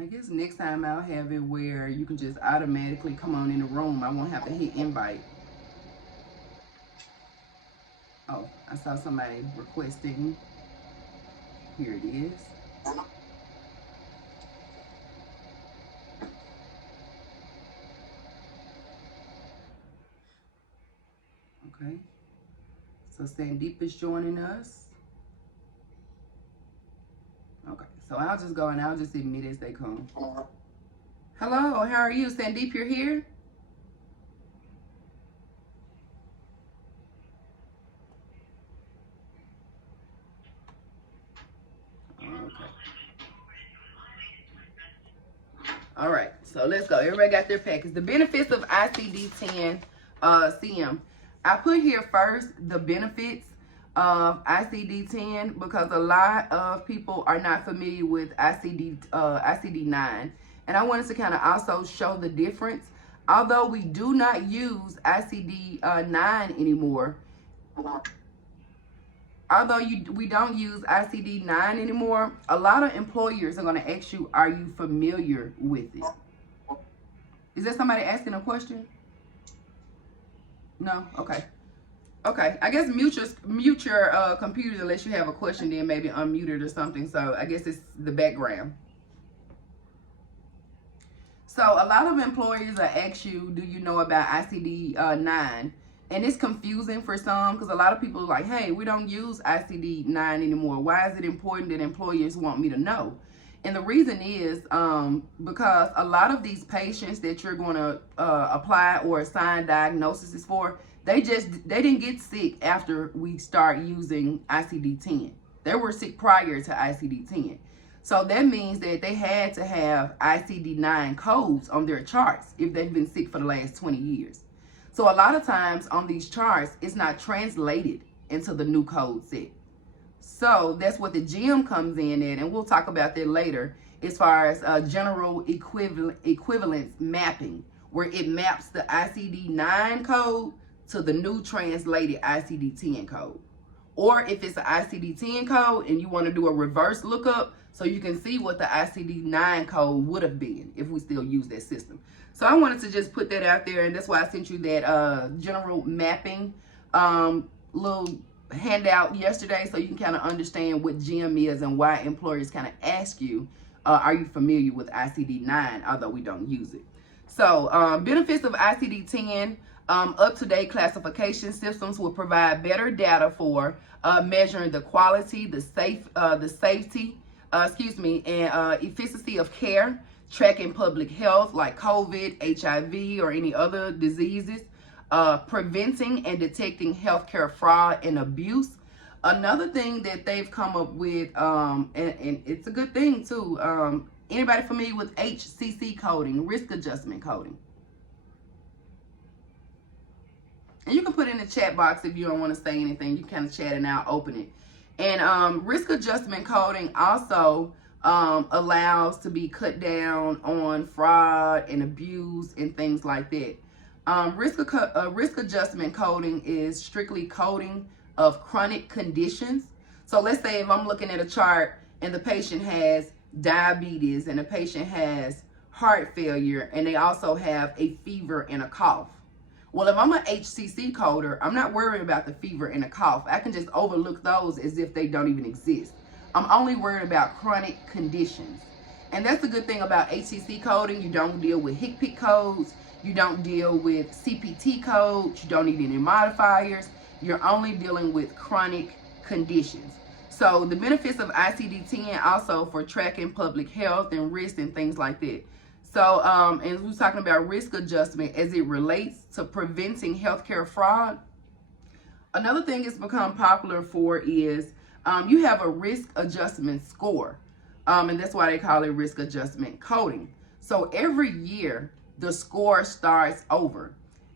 I guess next time I'll have it where you can just automatically come on in the room. I won't have to hit invite. Oh, I saw somebody requesting. Here it is. Okay. So Sandeep is joining us. Okay. So I'll just go and I'll just admit as they come. Hello, how are you? Sandeep, you're here? Okay. All right, so let's go. Everybody got their package. The benefits of ICD-10 CM. I put here first the benefits of ICD-10 because a lot of people are not familiar with ICD-9. And I wanted to kind of also show the difference. Although we do not use ICD-9 anymore, we don't use ICD-9 anymore, a lot of employers are going to ask you, are you familiar with it? Is there somebody asking a question? No? Okay. Okay. I guess mute your computer unless you have a question, then maybe unmute it or something. So I guess it's the background. So a lot of employers will ask you, do you know about ICD-9? And it's confusing for some because a lot of people are like, hey, we don't use ICD-9 anymore. Why is it important that employers want me to know? And the reason is because a lot of these patients that you're going to apply or assign diagnoses for, they didn't get sick after we start using ICD-10. They were sick prior to ICD-10. So that means that they had to have ICD-9 codes on their charts if they've been sick for the last 20 years. So a lot of times on these charts, it's not translated into the new code set. So that's what the GM comes in at, and we'll talk about that later as far as general equivalence mapping, where it maps the ICD-9 code to the new translated ICD-10 code. Or if it's an ICD-10 code and you want to do a reverse lookup so you can see what the ICD-9 code would have been if we still use that system. So I wanted to just put that out there, and that's why I sent you that general mapping little handout yesterday so you can kind of understand what GM is and why employers kind of ask you, are you familiar with ICD-9, although we don't use it. So benefits of ICD-10, up-to-date classification systems will provide better data for measuring the quality, the safety, and efficacy of care, tracking public health like COVID, HIV, or any other diseases, preventing and detecting healthcare fraud and abuse. Another thing that they've come up with, and it's a good thing too, anybody familiar with HCC coding, risk adjustment coding? And you can put in the chat box if you don't want to say anything. You kind of chat and I'll open it. And risk adjustment coding also allows to be cut down on fraud and abuse and things like that. Risk adjustment coding is strictly coding of chronic conditions. So let's say if I'm looking at a chart and the patient has diabetes and the patient has heart failure and they also have a fever and a cough. Well, if I'm an HCC coder, I'm not worried about the fever and the cough. I can just overlook those as if they don't even exist. I'm only worried about chronic conditions. And that's the good thing about HCC coding. You don't deal with HCPC codes. You don't deal with CPT codes. You don't need any modifiers. You're only dealing with chronic conditions. So the benefits of ICD-10 also for tracking public health and risk and things like that. So, and we're talking about risk adjustment as it relates to preventing healthcare fraud. Another thing it's become popular for is you have a risk adjustment score. And that's why they call it risk adjustment coding. So every year, the score starts over.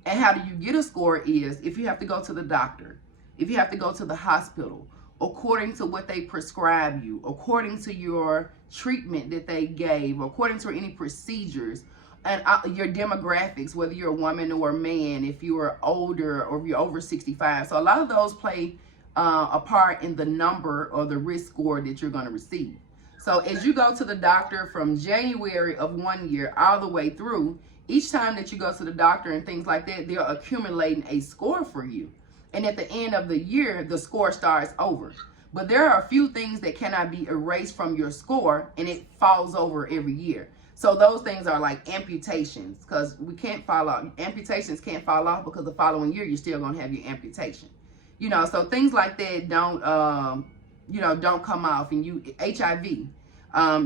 And how do you get a score is if you have to go to the doctor, if you have to go to the hospital, according to what they prescribe you, according to your treatment that they gave, according to any procedures, and your demographics, whether you're a woman or a man, if you are older or if you're over 65. So a lot of those play a part in the number or the risk score that you're going to receive. So as you go to the doctor from January of 1 year all the way through, each time that you go to the doctor and things like that, they're accumulating a score for you. And at the end of the year, the score starts over. But there are a few things that cannot be erased from your score, and it falls over every year. So those things are like amputations, because we can't fall off. Amputations can't fall off because the following year you're still going to have your amputation. You know, so things like that don't come off. And you, HIV,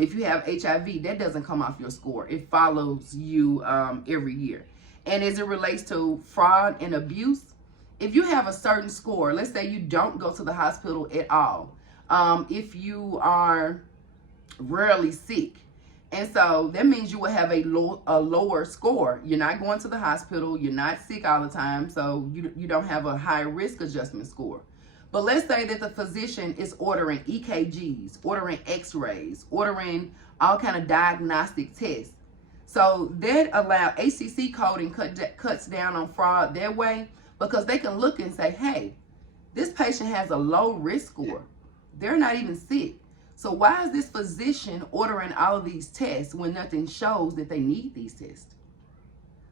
if you have HIV, that doesn't come off your score. It follows you every year. And as it relates to fraud and abuse, if you have a certain score, let's say you don't go to the hospital at all, if you are rarely sick, and so that means you will have a lower score. You're not going to the hospital, you're not sick all the time, so you don't have a high risk adjustment score. But let's say that the physician is ordering EKGs, ordering x-rays, ordering all kind of diagnostic tests. So that allows HCC coding cuts down on fraud that way, because they can look and say, hey, this patient has a low risk score. They're not even sick. So why is this physician ordering all of these tests when nothing shows that they need these tests?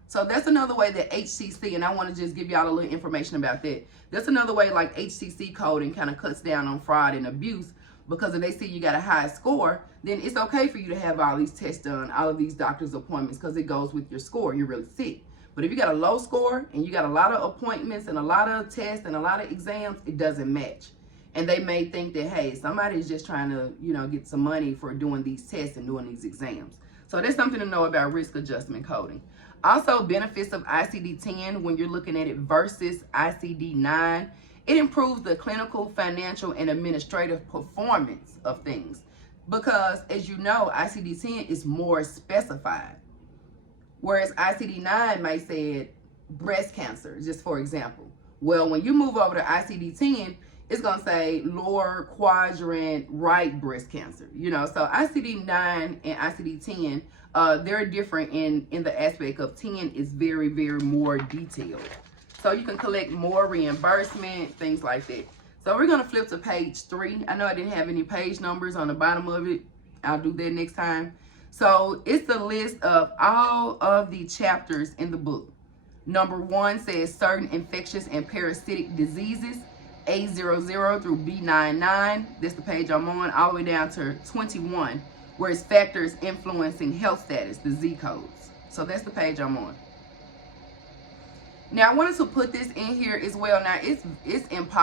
So that's another way that HCC, and I want to just give y'all a little information about that. That's another way like HCC coding kind of cuts down on fraud and abuse, because if they see you got a high score, then it's okay for you to have all these tests done, all of these doctor's appointments, because it goes with your score. You're really sick. But if you got a low score and you got a lot of appointments and a lot of tests and a lot of exams, it doesn't match. And they may think that, hey, somebody's just trying to, get some money for doing these tests and doing these exams. So that's something to know about risk adjustment coding. Also, benefits of ICD10 when you're looking at it versus ICD9. It improves the clinical, financial, and administrative performance of things. Because, as you know, ICD10 is more specified. Whereas ICD9 may say breast cancer, just for example. Well, when you move over to ICD10, it's going to say lower quadrant right breast cancer. So ICD-9 and ICD-10, they're different in the aspect of 10 is very, very more detailed. So you can collect more reimbursement, things like that. So we're going to flip to page 3. I know I didn't have any page numbers on the bottom of it. I'll do that next time. So it's the list of all of the chapters in the book. Number 1 says certain infectious and parasitic diseases. A00 through B99, that's the page I'm on, all the way down to 21, where it's factors influencing health status, the Z codes. So that's the page I'm on. Now I wanted to put this in here as well. Now it's impossible